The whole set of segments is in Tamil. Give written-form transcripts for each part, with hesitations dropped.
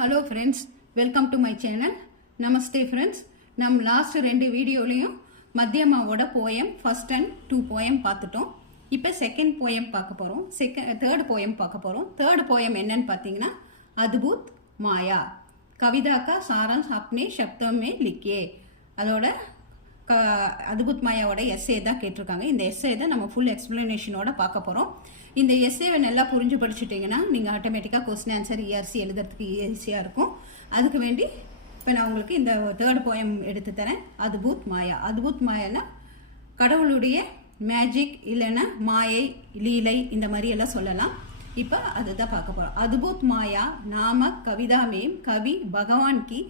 Hello friends, welcome to my channel. Namaste friends. நம்ம லாஸ்ட் 2 வீடியோலையும் மத்தியமாவோட போயம் ஃபர்ஸ்ட் அண்ட் 2 போயம் பார்த்துட்டோம். இப்போ செகண்ட் போயம் பார்க்க போகிறோம். தேர்ட் போயம் பார்க்க போகிறோம். தேர்ட் போயம் என்னன்னு பார்த்தீங்கன்னா அத்புத் மாயா, கவிதா கா சாராம்ஷ் அப்னே சப்தம் மே லிக்கியே. அதோட அத்புத் மாயாவோட எஸ்ஏ தான் கேட்டிருக்காங்க. இந்த எஸ்ஏ தான் நம்ம ஃபுல் எக்ஸ்பிளனேஷனோட பார்க்க போகிறோம். இந்த எஸ்ஏவை நல்லா புரிஞ்சு படிச்சுட்டிங்கன்னா நீங்கள் ஆட்டோமேட்டிக்காக கொஸ்டின் ஆன்சர் இஆர்சி எழுதுறதுக்கு ஈஸியாக இருக்கும். அதுக்கு வேண்டி இப்போ நான் உங்களுக்கு இந்த தேர்ட் போயம் எடுத்து தரேன். அத்புத் மாயா. அத்புத் மாயானா கடவுளுடைய மேஜிக், இல்லைன்னா மாயை, லீலை, இந்த மாதிரி எல்லாம் சொல்லலாம். இப்போ அதுதான் பார்க்க போகிறோம். அத்புத் மாயா நாம கவிதா மேம் கவி பகவான் கி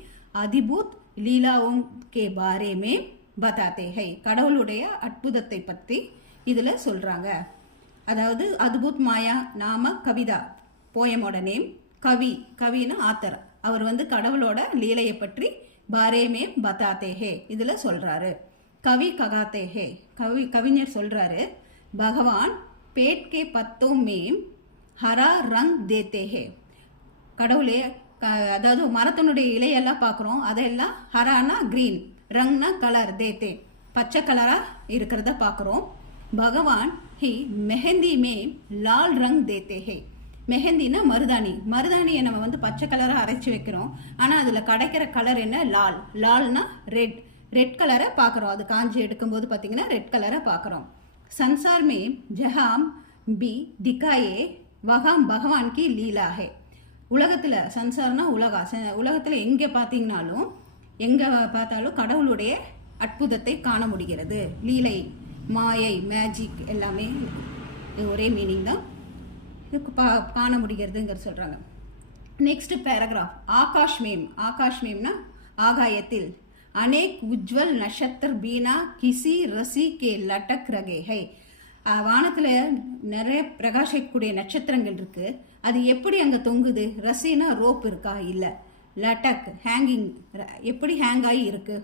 அதிபூத் லீலாவும் கே பாரே மேம் பதாத்தே ஹை. கடவுளுடைய அற்புதத்தை பற்றி இதில் சொல்கிறாங்க. அதாவது அத்புத் மாயா நாம கவிதா, போயமோட நேம். கவினா ஆத்தர். அவர் கடவுளோட லீலையை பற்றி பாரே மேம் பதாத்தே ஹே இதில் சொல்கிறாரு. கவி ககாத்தே ஹே, கவிஞர் சொல்கிறாரு, பகவான் பேட் கே பத்தோ மேம் ஹரா ரங் தேத்தே ஹே. கடவுளே, அதாவது மரத்தினுடைய இலையெல்லாம் பார்க்குறோம், அதெல்லாம் ஹரானா கிரீன், ரங்னா கலர், தேத்தே பச்சை கலராக இருக்கிறத பார்க்குறோம். பகவான் ஹி மெஹந்தி மே லால் ரங் தேத்தே ஹே. மெஹந்தினா மருதாணியை நம்ம பச்சை கலராக அரைச்சி வைக்கிறோம். ஆனால் அதில் கிடைக்கிற கலர் என்ன? லால்னா ரெட் கலரை பார்க்குறோம். அது காஞ்சி எடுக்கும்போது பார்த்தீங்கன்னா ரெட் கலரை பார்க்குறோம். சன்சார் மே ஜஹாம் பி திகாயே வகாம் பகவான் கி லீலா ஹே. உலகத்தில், சன்சார்னா உலகத்தில் எங்கே பார்த்தீங்கன்னாலும், எங்கே பார்த்தாலும் கடவுளுடைய அற்புதத்தை காண முடிகிறது. லீலை, மாயை, மேஜிக் எல்லாமே ஒரே மீனிங் தான். இதுக்கு காண முடிகிறதுங்கிற சொல்கிறாங்க. Next paragraph. ஆகாஷ் மேம்னா ஆகாயத்தில். அநேக் உஜ்வல் நட்சத்திர பீனா கிசி ரசி கே லட்டக் ரகே ஹை. வானத்தில் நிறைய பிரகாசிக்கக்கூடிய நட்சத்திரங்கள் இருக்கு. அது எப்படி அங்கே தொங்குது? ரசினா ரோப் இருக்கா? இல்லை. லட்டக் ஹேங்கிங், எப்படி ஹேங் ஆகி இருக்கு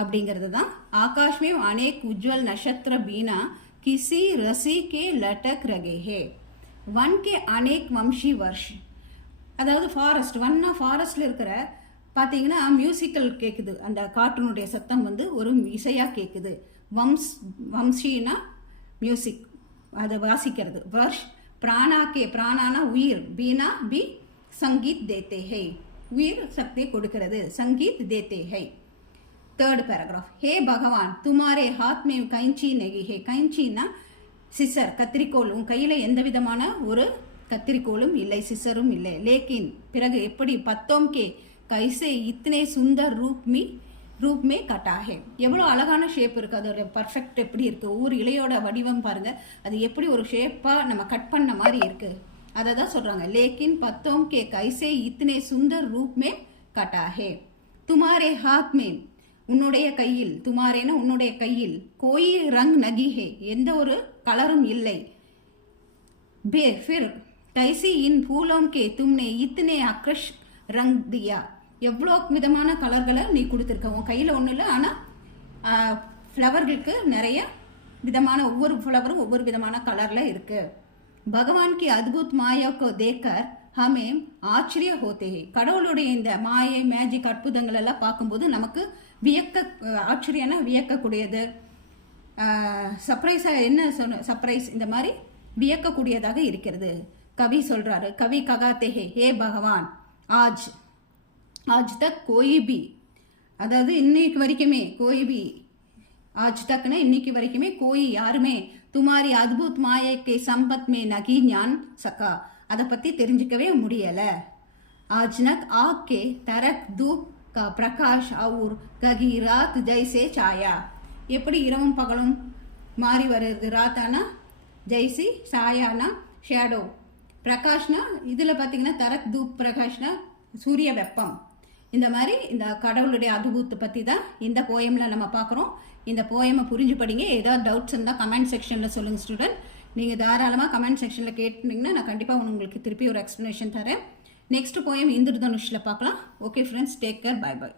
அப்படிங்கிறது தான். ஆகாஷ் மேம் அநேக் உஜ்வல் நட்சத்திர பீனா கிசி ரசி கே லட்டக் ரகே ஹே. வன் கே அநேக் வம்ஷி வர்ஷ். அதாவது ஃபாரஸ்ட், ஃபாரஸ்ட்ல இருக்கிற பார்த்தீங்கன்னா மியூசிக்கல் கேட்குது. அந்த காற்றினுடைய சத்தம் ஒரு இசையாக கேட்குது. வம்ஷினா மியூசிக், அதை வாசிக்கிறது. வர்ஷ் பிராணாக்கே, பிராணானா உயிர், பீனா பி சங்கீத் தேத்தே ஹை, உயிர் சக்தியை கொடுக்கிறது. சங்கீத் தேத்தே ஹை. Third paragraph. ஹே பகவான் துமாரே ஹாத் மே கைஞ்சி நெகி ஹே. கைஞ்சின்னா சிசர், கத்திரிக்கோள். உன் கையில் எந்த விதமான ஒரு கத்திரிக்கோளும் இல்லை, சிசரும் இல்லை. லேக்கின் பிறகு எப்படி? பத்தோம் கே கைசே இத்தனை சுந்தர் ரூப் மே கட்டாஹே. எவ்வளோ அழகான ஷேப் இருக்குது, அதோட பர்ஃபெக்ட் எப்படி இருக்குது. ஒவ்வொரு இலையோட வடிவம் பாருங்கள், அது எப்படி ஒரு ஷேப்பாக நம்ம கட் பண்ண மாதிரி இருக்குது. அதை தான் சொல்கிறாங்க. லேக்கின் பத்தோம் கே கைசே இத்தனை சுந்தர் ரூப் மே கட்டாஹே. துமாரே ஹாத் மே, உன்னுடைய கையில். துமாரேனா உன்னுடைய கையில். கோயி ரங் நகி ஹே, எந்த ஒரு கலரும் இல்லை. பே ஃபிர் கைசி இன் பூலோம் கே தும்னே இத்தனை அக்ரஷ் ரங் தியா. எவ்வளோ விதமான கலர்களை நீ கொடுத்துருக்க. உன் கையில் ஒன்றும் இல்லை, ஆனால் ஃப்ளவர்களுக்கு நிறைய விதமான, ஒவ்வொரு ஃப்ளவரும் ஒவ்வொரு விதமான கலரில் இருக்குது. பகவான் கி அத்புத் மாயா கோ தேக்கர் ஹமே ஆச்சரிய ஹோத்தே. கடவுளுடைய இந்த மாயை, மேஜிக், அற்புதங்கள் எல்லாம் பார்க்கும்போது நமக்கு ஆச்சரியனா வியக்கக்கூடியது. சர்ப்ரைஸாக என்ன சர்ப்ரைஸ், இந்த மாதிரி வியக்கக்கூடியதாக இருக்கிறது. கவி சொல்றாரு, கவி ககாத்தே ஹே பகவான் ஆஜ் தக் கோயி பி, அதாவது இன்னைக்கு வரைக்குமே, கோயி பி ஆஜ் தக்னா இன்னைக்கு வரைக்குமே, கோயி யாருமே துமாரி அத்புத் மாயக்கே சம்பத் மே நகி ஞான் சக்கா, அதை பற்றி தெரிஞ்சுக்கவே முடியலை. ஆஜ்னக் ஆக்கே தரக் தூப் கா பிரகாஷ் அவுர் ககி ராத் ஜெய்சே சாயா. எப்படி இரவும் பகலும் மாறி வருது. ராத்தானா ஜெய்சி, சாயானா ஷேடோ, பிரகாஷ்னா இதில் பார்த்தீங்கன்னா தரக் தூப் பிரகாஷ்னா சூரிய வெப்பம். இந்த மாதிரி இந்த கடவுளுடைய அத்புத்தை பற்றி தான் இந்த போயமில் நம்ம பார்க்குறோம். இந்த போயமை புரிஞ்சு படிங்க. ஏதாவது டவுட்ஸ் இருந்தால் கமெண்ட் செக்ஷனில் சொல்லுங்கள் ஸ்டூடெண்ட். நீங்கள் தாராளமாக கமெண்ட் செக்ஷனில் கேட்டிங்கன்னா நான் கண்டிப்பாக உங்களுக்கு திருப்பி ஒரு எக்ஸ்ப்ளனேஷன் தரேன். நெக்ஸ்ட் போயம் இந்திரதனுஷில் பார்க்கலாம். Okay friends, take care, bye by.